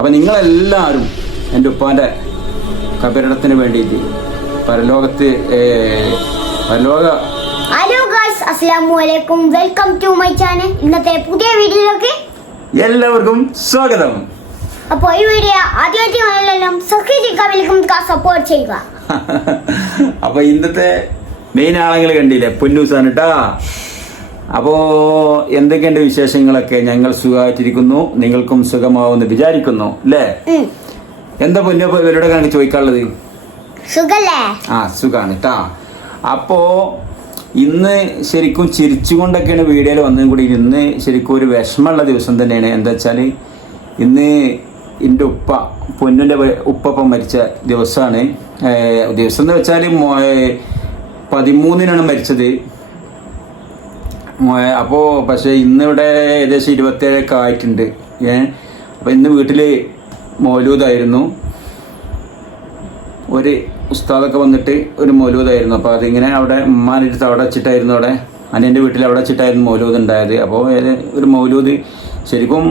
അപ്പം നിങ്ങളെല്ലാവരും എൻ്റെ ഉപ്പാൻ്റെ കബറിടത്തിന് വേണ്ടിയിട്ട് പരലോക ഹലോ ഗൈസ്, അസ്സലാമു അലൈക്കും. Welcome to my channel. ഇന്നത്തെ പുതിയ വീഡിയോയിലേക്ക് എല്ലാവർക്കും സ്വാഗതം. അപ്പോൾ ഈ വീഡിയോ ആദ്യമായിട്ട് സബ്സ്ക്രൈബ് ചെയ്യുക, സപ്പോർട്ട് ചെയ്യുക. അപ്പോൾ ഇന്നത്തെ മെയിൻ ആളുകൾ കണ്ടില്ലേ, പൊന്നൂസാണ് കേട്ടാ. അപ്പോൾ എന്തൊക്കെയുണ്ട് വിശേഷങ്ങളൊക്കെ? ഞങ്ങൾ സുഖമായിട്ടിരിക്കുന്നു, നിങ്ങൾക്കും സുഖമാവുമെന്ന് വിചാരിക്കുന്നു അല്ലേ? എന്താ പൊന്നു ഇവരുടെ കണക്ക് ചോദിക്കാനുള്ളത്? സുഖല്ലേ? സുഖാണ് കേട്ടാ. അപ്പോ ഇന്ന് ശരിക്കും ചിരിച്ചുകൊണ്ടൊക്കെയാണ് വീഡിയോയിൽ വന്നതും കൂടി. ഇന്ന് ശരിക്കും ഒരു വിഷമമുള്ള ദിവസം തന്നെയാണ്. എന്താ വെച്ചാൽ ഇന്ന് എൻ്റെ പൊന്നിൻ്റെ ഉപ്പ മരിച്ച ദിവസമാണ്. ദിവസം എന്ന് വെച്ചാൽ 13-നാണ് മരിച്ചത്. അപ്പോൾ പക്ഷേ ഇന്നിവിടെ ഏകദേശം 27 ആയിട്ടുണ്ട്. അപ്പോൾ ഇന്ന് വീട്ടിൽ മൗലൂദായിരുന്നു. ഒരു ഉസ്താദൊക്കെ വന്നിട്ട് ഒരു മൗലൂദായിരുന്നു. അപ്പോൾ അതിങ്ങനെ അവിടെ ഉമ്മാൻ്റെ അടുത്ത് അവിടെ വെച്ചിട്ടായിരുന്നു, അവിടെ അനിയൻ്റെ വീട്ടിൽ അവിടെ വെച്ചിട്ടായിരുന്നു മൗലൂദ് ഉണ്ടായത്. അപ്പോൾ ഒരു മൗലൂദ് ശരിക്കും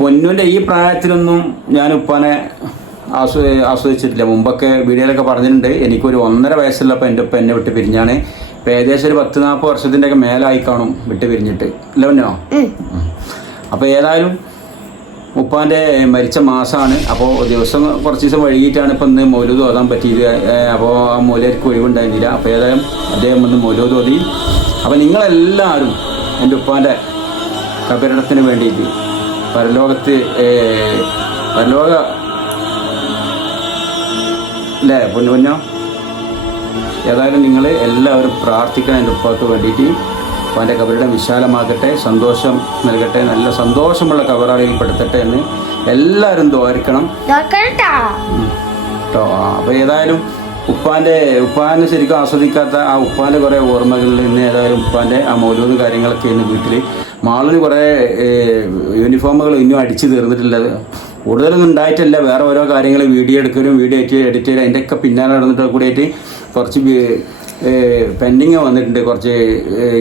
പൊന്നുവിൻ്റെ ഈ പ്രായത്തിലൊന്നും ഞാൻ ഉപ്പാനെ ആസ്വദിച്ചിട്ടില്ല. മുമ്പൊക്കെ വീഡിയോയിലൊക്കെ പറഞ്ഞിട്ടുണ്ട്. എനിക്കൊരു 1.5 വയസ്സുള്ളപ്പോൾ എൻ്റെ ഉപ്പ എന്നെ വിട്ട് പിരിഞ്ഞാണ്. ഇപ്പോൾ ഏകദേശം ഒരു 10-40 വർഷത്തിൻ്റെയൊക്കെ മേലായി കാണും വിട്ട് പിരിഞ്ഞിട്ട്, അല്ല പൊന്നോ? അപ്പോൾ ഏതായാലും ഉപ്പാൻ്റെ മരിച്ച മാസമാണ്. അപ്പോൾ കുറച്ച് ദിവസം വൈകിട്ടാണ് ഇപ്പം ഇന്ന് മൗലൂദ് ഓതാൻ പറ്റിയത്. അപ്പോൾ ആ മൗലൂർക്ക് ഒഴിവുണ്ടായിരുന്നില്ല. അപ്പോൾ ഏതായാലും അദ്ദേഹം വന്ന് മൗലൂദ് ഓതി. അപ്പോൾ നിങ്ങളെല്ലാവരും എൻ്റെ ഉപ്പാൻ്റെ കബറിടത്തിന് വേണ്ടിയിട്ട് പരലോക അല്ലേ പൊന്നോ? ഏതായാലും നിങ്ങൾ എല്ലാവരും പ്രാർത്ഥിക്കണം എൻ്റെ ഉപ്പാക്ക് വേണ്ടിയിട്ട്. ഉപ്പാൻ്റെ കബറിടം വിശാലമാകട്ടെ, സന്തോഷം നൽകട്ടെ, നല്ല സന്തോഷമുള്ള കബറാളിയിൽ പെടുത്തട്ടെ എന്ന് എല്ലാവരും ദ്വാരിക്കണം കേട്ടോ. അപ്പോൾ ഏതായാലും ഉപ്പാനെ ശരിക്കും ആസ്വദിക്കാത്ത ആ ഉപ്പാൻ്റെ കുറേ ഓർമ്മകളിൽ നിന്ന് ഏതായാലും ഉപ്പാൻ്റെ ആ മൗലൂദ് കാര്യങ്ങളൊക്കെ ഇന്ന് വീട്ടിൽ മാളിന് കുറേ യൂണിഫോമുകൾ ഇന്നും അടിച്ചു തീർന്നിട്ടില്ല. കൂടുതലൊന്നും ഉണ്ടായിട്ടില്ല. വേറെ ഓരോ കാര്യങ്ങൾ വീഡിയോ എടുക്കലും വീഡിയോ എഡിറ്റ് ചെയ്യലും അതിൻ്റെയൊക്കെ പിന്നാലെ നടന്നിട്ട് കൂടിയിട്ട് കുറച്ച് പെൻഡിങ് വന്നിട്ടുണ്ട്. കുറച്ച്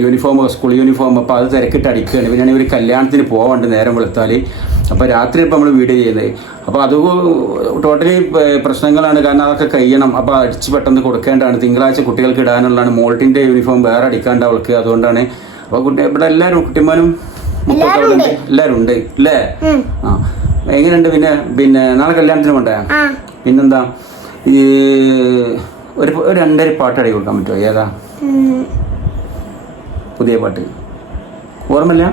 യൂണിഫോം, സ്കൂൾ യൂണിഫോം. അപ്പോൾ അത് തിരക്കിട്ട് അടിക്കുകയാണ്. പിന്നെ ഒരു കല്യാണത്തിന് പോകാണ്ട് നേരം വെളുത്താൽ. അപ്പോൾ രാത്രി ഇപ്പോൾ നമ്മൾ വീഡിയോ ചെയ്യുന്നത്. അപ്പോൾ അത് ടോട്ടലി പ്രശ്നങ്ങളാണ്. കാരണം അതൊക്കെ കഴിയണം. അപ്പോൾ അടിച്ച് പെട്ടെന്ന് കൊടുക്കേണ്ടതാണ്. തിങ്കളാഴ്ച കുട്ടികൾക്ക് ഇടാനുള്ളതാണ്. മോൾട്ടിൻ്റെ യൂണിഫോം വേറെ അടിക്കാണ്ട് അവൾക്ക്. അതുകൊണ്ടാണ്. അപ്പോൾ ഇവിടെ എല്ലാവരും കുട്ടിമാരും എല്ലാവരും ഉണ്ട് അല്ലേ? എങ്ങനെയുണ്ട്? പിന്നെ നാളെ കല്യാണത്തിന് പോണ്ടേ? പിന്നെന്താ, ഈ ഒരു 2 പാട്ട് അടി കൊടുക്കാൻ പറ്റുമോ? ഏതാ പുതിയ പാട്ട്? ഓർമ്മയില്ല?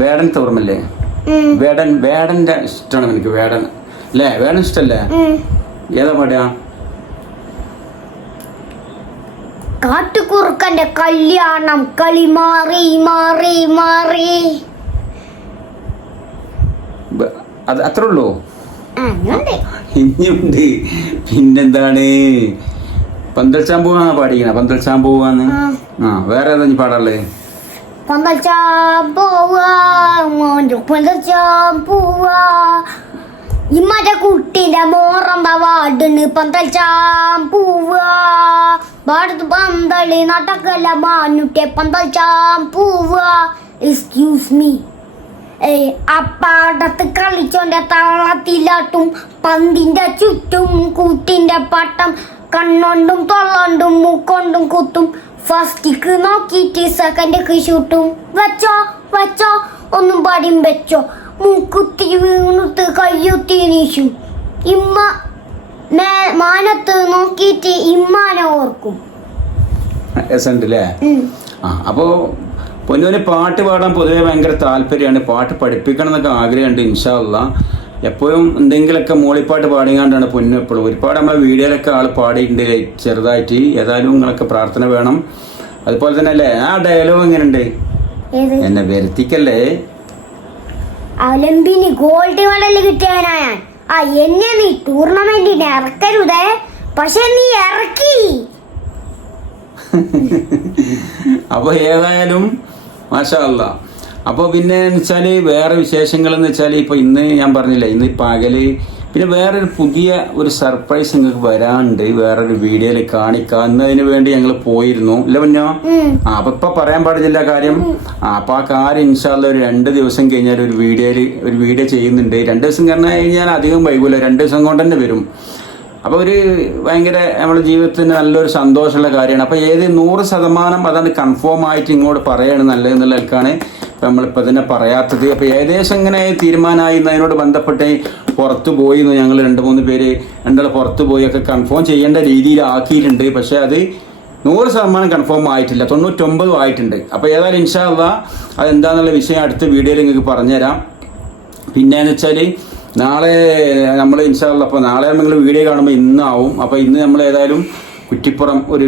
വേടനത്തെ ഓർമ്മല്ലേ? വേടന്റെ ഇഷ്ടമാണ് എനിക്ക്. വേടൻ അല്ലേ? വേടൻ ഇഷ്ടല്ലേ? ഏതാ പാടുക? കാട്ടുകുറുക്കന്റെ കല്യാണം കളി മാറി മാറി മാറി. അത് അത്രേ ഉള്ളൂ? ഇനിയുണ്ട്. പിന്നെന്താണ്? പന്തൽ ചാമ്പൂവാണ് പാടിക്കണ. പന്തൽ ചാമ്പൂവാന്ന്. വേറെ ഏതാ നീ പാടാളേ? പന്തൽ ചാമ്പൂവാ ഇമ്മന്റെ കുട്ടിന്റെ മോറന്താ വാർഡിന് പന്തൽ ചാമ്പൂവാ. വാർഡ് പന്തളി നടക്കല്ല മാനുട്ടെ പന്തൽ ചാമ്പൂവാ. Excuse me. അപ്പാടത്ത് കളിച്ചോന്റെ താളത്തിലാട്ടും പന്തിന്റെ ചുറ്റും കൂട്ടിന്റെ പട്ടം കണ്ണൊണ്ടും തൊള്ളണ്ടും മൂക്കൊണ്ടും കുത്തും. ഫസ്റ്റിക്ക് നോക്കിയിട്ട് സെക്കൻഡിക്ക് ഷൂട്ടും. വെച്ചോ ഒന്നും പാടിയും വെച്ചോ. മൂക്കുത്തി വീണുത്ത് കയ്യുത്തി നീശു. ഇമ്മ മാനത്ത് നോക്കിയിട്ട് ഇമ്മാനെ ഓർക്കും. അപ്പോ പൊന്നുവിന് പാട്ട് പാടാൻ പൊതുവെ ഭയങ്കര താല്പര്യമാണ്. പാട്ട് പഠിപ്പിക്കണം എന്നൊക്കെ ആഗ്രഹമുണ്ട്. ഇൻഷാ അള്ളാ എപ്പോഴും എന്തെങ്കിലുമൊക്കെ മൂളിപ്പാട്ട് പാടിക്കാണ്ടാണ് പൊന്നു എപ്പോഴും. ഒരുപാട് നമ്മളെ വീഡിയോയിലൊക്കെ ആൾ പാടിയിട്ടുണ്ട് ചെറുതായിട്ട്. ഏതായാലും നിങ്ങളൊക്കെ പ്രാർത്ഥന വേണം. അതുപോലെ തന്നെ അല്ലേ ആ ഡയലോഗ് എങ്ങനെയുണ്ട്? എന്നെ വരുത്തിക്കല്ലേ. ഒളിമ്പിന് ഗോൾഡ് മെഡൽ കിട്ടിയവനാ ഞാൻ. എന്നെ നീ ടൂർണമെന്റിന് ഇറക്കരുതേ. പക്ഷെ നീ ഇറക്കി. അപ്പോൾ ഏതായാലും മാഷാ അല്ലാ. അപ്പോൾ പിന്നെ എന്ന് വെച്ചാൽ വേറെ വിശേഷങ്ങൾ എന്ന് വെച്ചാൽ ഇപ്പോൾ ഇന്ന് ഞാൻ പറഞ്ഞില്ല, ഇന്ന് പകല് പിന്നെ വേറൊരു പുതിയ ഒരു സർപ്രൈസ് നിങ്ങൾക്ക് വരാനുണ്ട്, വേറൊരു വീഡിയോയിൽ കാണിക്കുന്നതിന് വേണ്ടി ഞങ്ങൾ പോയിരുന്നു അല്ല കുഞ്ഞോ? അപ്പൊ ഇപ്പൊ പറയാൻ പാടില്ല കാര്യം. അപ്പൊ ആ കാര്യം ഇൻഷാല്ല ഒരു 2 ദിവസം കഴിഞ്ഞാൽ ഒരു വീഡിയോ ചെയ്യുന്നുണ്ട്. 2 ദിവസം കഴിഞ്ഞാൽ അധികം വൈകൂല, 2 ദിവസം കൊണ്ട് തന്നെ വരും. അപ്പോൾ ഒരു ഭയങ്കര നമ്മുടെ ജീവിതത്തിന് നല്ലൊരു സന്തോഷമുള്ള കാര്യമാണ്. അപ്പോൾ 100% അതാണ് കൺഫേം ആയിട്ട് ഇങ്ങോട്ട് പറയാണ് നല്ലതെന്നുള്ള ആൾക്കാണ് നമ്മളിപ്പോൾ തന്നെ പറയാത്തത്. അപ്പോൾ ഏകദേശം ഇങ്ങനെ തീരുമാനമായി എന്നതിനോട് ബന്ധപ്പെട്ട് പുറത്തു പോയി ഞങ്ങൾ 2-3 പേര് പുറത്തു പോയി ഒക്കെ കൺഫേം ചെയ്യേണ്ട രീതിയിലാക്കിയിട്ടുണ്ട്. പക്ഷേ അത് 100% കൺഫേം ആയിട്ടില്ല, 99 ആയിട്ടുണ്ട്. അപ്പോൾ ഏതായാലും ഇൻഷാ അല്ലാഹ് അതെന്താണെന്നുള്ള വിഷയം അടുത്ത വീഡിയോയിൽ നിങ്ങൾക്ക് പറഞ്ഞുതരാം. പിന്നെയെന്ന് വെച്ചാൽ നാളെ നമ്മൾ ഇൻഷാ അല്ലാഹ്, അപ്പോൾ നാളെ നിങ്ങൾ വീഡിയോ കാണുമ്പോൾ ഇന്നാവും. അപ്പോൾ ഇന്ന് നമ്മൾ ഏതായാലും കുറ്റിപ്പുറം ഒരു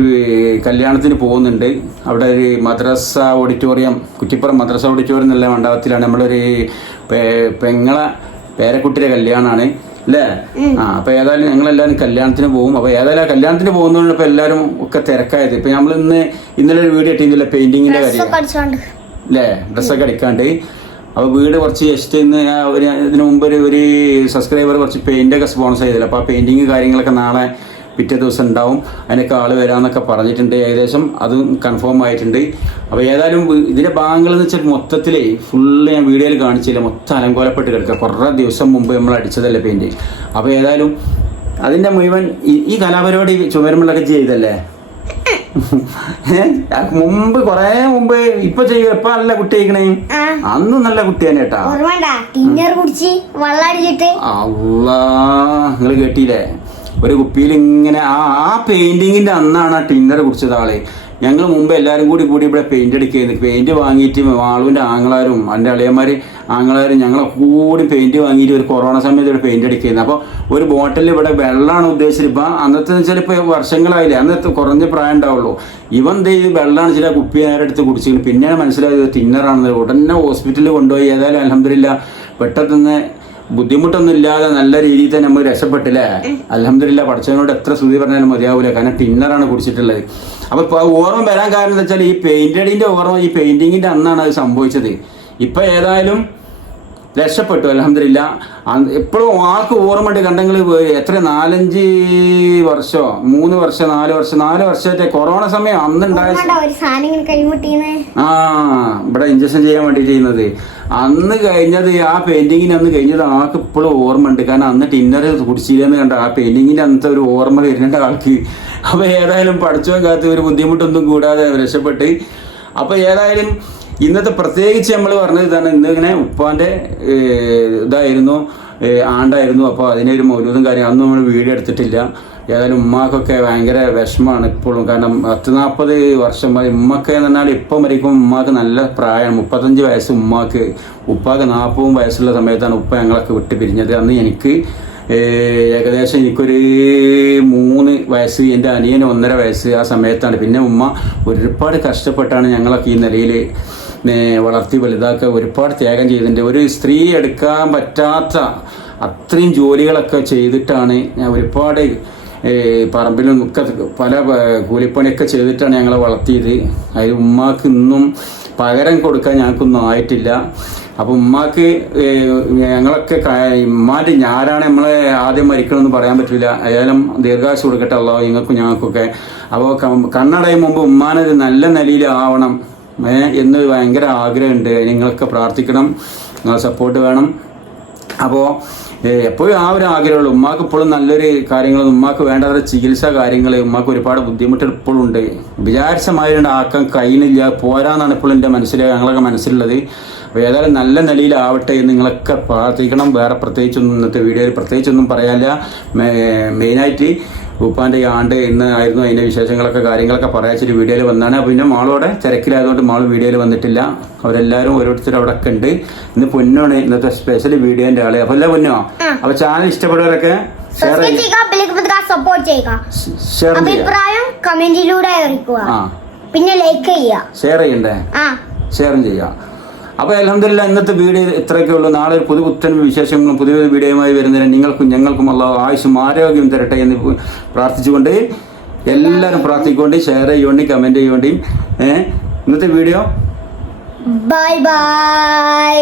കല്യാണത്തിന് പോകുന്നുണ്ട്. അവിടെ ഒരു മദ്രസ ഓഡിറ്റോറിയം, കുറ്റിപ്പുറം മദ്രസ ഓഡിറ്റോറിയം എന്നുള്ള മണ്ഡപത്തിലാണ് നമ്മളൊരു പെങ്ങളെ പേരക്കുട്ടിയുടെ കല്യാണമാണ് അല്ലേ? അപ്പോൾ ഏതായാലും ഞങ്ങളെല്ലാവരും കല്യാണത്തിന് പോകും. അപ്പോൾ ഏതായാലും കല്യാണത്തിന് പോകുന്നതുകൊണ്ട് ഇപ്പോൾ എല്ലാവരും ഒക്കെ തിരക്കായത്. ഇപ്പം നമ്മൾ ഇന്നലെ ഒരു വീഡിയോ ഇട്ടില്ല പെയിന്റിങ്ങിന്റെ കാര്യം അല്ലേ, ഡ്രസ്സൊക്കെ അടിക്കാണ്ട്. അപ്പോൾ വീട് കുറച്ച് ജസ്റ്റ് ഇതിനു മുമ്പ് ഒരു സബ്സ്ക്രൈബർ കുറച്ച് പെയിന്റൊക്കെ സ്പോൺസർ ചെയ്തില്ല. അപ്പോൾ ആ പെയിന്റിങ് കാര്യങ്ങളൊക്കെ നാളെ പിറ്റേ ദിവസം ഉണ്ടാവും. അതിനൊക്കെ ആൾ വരാമെന്നൊക്കെ പറഞ്ഞിട്ടുണ്ട്. ഏകദേശം അതും കൺഫേം ആയിട്ടുണ്ട്. അപ്പോൾ ഏതായാലും ഇതിൻ്റെ ഭാഗങ്ങളെന്ന് വെച്ചാൽ മൊത്തത്തിൽ ഫുള്ള് ഞാൻ വീഡിയോയിൽ കാണിച്ചില്ല, മൊത്തം അലങ്കോലപ്പെട്ട് കിടക്കുക. കുറേ ദിവസം മുമ്പ് നമ്മൾ അടിച്ചതല്ലേ പെയിൻറ്റ്. അപ്പോൾ ഏതായാലും അതിൻ്റെ മുഴുവൻ ഈ കലാപരിപാടി ചുമരുമ്പോഴൊക്കെ ചെയ്തല്ലേ മുമ്പ് കൊറേ മുമ്പ്. ഇപ്പൊ ചെയ്യും, ഇപ്പൊ നല്ല കുട്ടി ആയിക്കണേ. അന്ന് നല്ല കുട്ടി തന്നെ കേട്ടാ. അല്ലാ, നിങ്ങള് കേട്ടില്ലേ? ഒരു കുപ്പിയിൽ ഇങ്ങനെ ആ പെയിന്റിങ്ങിന്റെ അന്നാണ് ആ ടിന്നർ കുടിച്ചത് ആളെ. ഞങ്ങൾ മുമ്പ് എല്ലാവരും കൂടി ഇവിടെ പെയിന്റ് അടിക്കുന്നത്. പെയിന്റ് വാങ്ങിയിട്ട് മാളുവിന്റെ ആങ്ങളാരും എൻ്റെ അളിയന്മാര് ആങ്ങളാരും ഞങ്ങളെ കൂടി പെയിന്റ് വാങ്ങിയിട്ട് ഒരു കൊറോണ സമയത്ത് ഇവിടെ പെയിന്റ് അടിക്കുന്നത്. അപ്പോൾ ഒരു ബോട്ടിൽ ഇവിടെ വെള്ളമാണ് ഉദ്ദേശിച്ചത്. ഇപ്പം അന്നത്തെ വെച്ചാൽ ഇപ്പോൾ വർഷങ്ങളായില്ലേ, അന്നത്തെ കുറഞ്ഞ പ്രായം ഉണ്ടാവുള്ളൂ. ഇവൻ ഇത് വെള്ളമാണ് ചില കുപ്പി നേരെ എടുത്ത് കുടിച്ചിരിക്കുന്നത്. പിന്നെയാണ് മനസ്സിലായത് ടിന്നറാണെന്ന്. ഉടനെ ഹോസ്പിറ്റലിൽ കൊണ്ടുപോയി. ഏതായാലും അൽഹംദുലില്ലാ പെട്ടെന്ന് ബുദ്ധിമുട്ടൊന്നും ഇല്ലാതെ നല്ല രീതിയിൽ തന്നെ നമ്മൾ രക്ഷപ്പെട്ടില്ലേ. അൽഹംദുലില്ലാ പഠിച്ചവനോട് എത്ര സ്തുതി പറഞ്ഞാലും മതിയാവൂല, കാരണം ടിന്നറാണ് കുടിച്ചിട്ടുള്ളത്. അപ്പോൾ ഇപ്പോൾ ഓർമ്മ വരാൻ കാരണം എന്താ വെച്ചാൽ ഈ പെയിന്റടിന്റെ ഓർമ്മ ഈ പെയിന്റിങ്ങിന്റെ അന്നാണ് അത് സംഭവിച്ചത്. ഇപ്പം ഏതായാലും രക്ഷപ്പെട്ടു അൽഹംദുലില്ലാ. എപ്പോഴും ആൾക്ക് ഓർമ്മയുണ്ട്. കണ്ടെങ്കിൽ എത്ര 4-5 വർഷമോ 3 വർഷം 4 വർഷത്തെ കൊറോണ സമയം അന്നുണ്ടായ ഇവിടെ ഇഞ്ചക്ഷൻ ചെയ്യാൻ വേണ്ടി ചെയ്യുന്നത് അന്ന് കഴിഞ്ഞത്. ആ പെയിന്റിങ്ങിന് അന്ന് കഴിഞ്ഞത് ആൾക്ക് ഇപ്പോഴും ഓർമ്മയുണ്ട്. കാരണം അന്ന് ടിന്നർ കുടിച്ചില്ലെന്ന് കണ്ട ആ പെയിന്റിങ്ങിന്റെ അന്നത്തെ ഒരു ഓർമ്മ വരുന്നുണ്ട് ആൾക്ക്. അപ്പോൾ ഏതായാലും പഠിച്ചോ കാത്ത് ഒരു ബുദ്ധിമുട്ടൊന്നും കൂടാതെ രക്ഷപ്പെട്ട്. അപ്പോൾ ഏതായാലും ഇന്നത്തെ പ്രത്യേകിച്ച് നമ്മൾ പറഞ്ഞത് ഇതാണ്. ഇന്നിങ്ങനെ ഉപ്പാന്റെ ഇതായിരുന്നു, ആണ്ടായിരുന്നു. അപ്പോൾ അതിനൊരു മൗലൂദും കാര്യം അതൊന്നും നമ്മൾ വീഡിയോ എടുത്തിട്ടില്ല. ഏതായാലും ഉമ്മാക്കൊക്കെ ഭയങ്കര വിഷമമാണ് ഇപ്പോഴും. കാരണം 40 വർഷം ഉമ്മക്ക് എന്ന് പറഞ്ഞാൽ ഇപ്പം വരയ്ക്കും ഉമ്മാക്ക് നല്ല പ്രായമാണ്. 35 വയസ്സ് ഉമ്മാക്ക്. ഉപ്പാക്ക് 40 വയസ്സുള്ള സമയത്താണ് ഉപ്പ ഞങ്ങളൊക്കെ വിട്ട് പിരിഞ്ഞത്. അന്ന് എനിക്ക് ഏകദേശം എനിക്കൊരു 3 വയസ്സ്, എൻ്റെ അനിയന് 1.5 വയസ്സ്. ആ സമയത്താണ്. പിന്നെ ഉമ്മ ഒരുപാട് കഷ്ടപ്പെട്ടാണ് ഞങ്ങളൊക്കെ ഈ നിലയിൽ വളർത്തി വലുതാക്കുക. ഒരുപാട് ത്യാഗം ചെയ്തിട്ടുണ്ട്. ഒരു സ്ത്രീ എടുക്കാൻ പറ്റാത്ത അത്രയും ജോലികളൊക്കെ ചെയ്തിട്ടാണ് ഞാൻ ഒരുപാട് പറമ്പിലും ഒക്കെ പല കൂലിപ്പണിയൊക്കെ ചെയ്തിട്ടാണ് ഞങ്ങളെ വളർത്തിയത്. അതിൽ ഉമ്മാക്ക് ഇന്നും പകരം കൊടുക്കാൻ ഞങ്ങൾക്കൊന്നും ആയിട്ടില്ല. അപ്പം ഉമ്മാക്ക് ഞങ്ങളൊക്കെ ഉമ്മാൻ്റെ ഞാനാണ് നമ്മളെ ആദ്യം മരിക്കണമെന്ന് പറയാൻ പറ്റില്ല. ഏതായാലും ദീർഘായുസ്സ് കൊടുക്കട്ടെ അല്ലാഹു നിങ്ങൾക്കും ഞങ്ങൾക്കൊക്കെ. അപ്പോൾ കണ്ണടയും മുമ്പ് ഉമ്മാനൊരു നല്ല നിലയിലാവണം എന്ന് ഭയങ്കര ആഗ്രഹമുണ്ട്. നിങ്ങളൊക്കെ പ്രാർത്ഥിക്കണം, നിങ്ങളെ സപ്പോർട്ട് വേണം. അപ്പോൾ എപ്പോഴും ആ ഒരു ആഗ്രഹമുള്ളൂ. ഉമ്മാക്ക് ഇപ്പോഴും നല്ലൊരു കാര്യങ്ങൾ, ഉമ്മാക്ക് വേണ്ടത്ര ചികിത്സാ കാര്യങ്ങൾ, ഉമ്മാക്ക് ഒരുപാട് ബുദ്ധിമുട്ടുകൾ ഇപ്പോഴും ഉണ്ട്. വിചാരിച്ച മാതിരി ആക്കാൻ കഴിയുന്നില്ല, പോരാന്നാണ് ഇപ്പോഴും എൻ്റെ ഞങ്ങളൊക്കെ മനസ്സിലുള്ളത്. അപ്പോൾ ഏതായാലും നല്ല നിലയിലാവട്ടെ എന്ന് നിങ്ങളൊക്കെ പ്രാർത്ഥിക്കണം. വേറെ പ്രത്യേകിച്ചൊന്നും ഇന്നത്തെ വീഡിയോയിൽ പ്രത്യേകിച്ചൊന്നും പറയാനില്ല. മെയിനായിട്ട് ഉപ്പാൻ്റെ ഈ ആണ്ട് ഇന്ന് ആയിരുന്നു. അതിൻ്റെ വിശേഷങ്ങളൊക്കെ കാര്യങ്ങളൊക്കെ പറയാച്ചൊരു വീഡിയോയിൽ വന്നാണ്. പിന്നെ മാളോടെ തിരക്കിലായതുകൊണ്ട് മാൾ വീഡിയോയിൽ വന്നിട്ടില്ല. അവരെല്ലാവരും ഓരോരുത്തരും അവിടെ ഒക്കെ ഉണ്ട്. ഇന്ന് പൊന്നാണ് ഇന്നത്തെ സ്പെഷ്യൽ വീഡിയോന്റെ ആള്. അപ്പൊ അല്ലേ പൊന്നോ? അപ്പൊ ചാനൽ ഇഷ്ടപ്പെട്ടവരൊക്കെ അഭിപ്രായം കമന്റിലൂടെ അറിയിക്കുക. പിന്നെ ലൈക്ക് ചെയ്യുക, ഷെയർ ചെയ്യണ്ടേ? ഷെയറും ചെയ്യാം. അപ്പോൾ അൽഹംദുലില്ലാ ഇന്നത്തെ വീഡിയോ ഇത്രയൊക്കെ ഉള്ളൂ. നാളെ ഒരു പുതുപുത്തൻ വിശേഷങ്ങളും പുതിയ വീഡിയോയുമായി വരുന്നതിന് നിങ്ങൾക്കും ഞങ്ങൾക്കും അല്ലാഹു ആയുസ്സും ആരോഗ്യം തരട്ടെ എന്ന് പ്രാർത്ഥിച്ചുകൊണ്ട് എല്ലാവരും പ്രാർത്ഥിക്കൊണ്ട് ഷെയർ ചെയ്യുവേണ്ടി കമന്റ് ചെയ്യുവേണ്ടി ഇന്നത്തെ വീഡിയോ ബൈ ബൈ.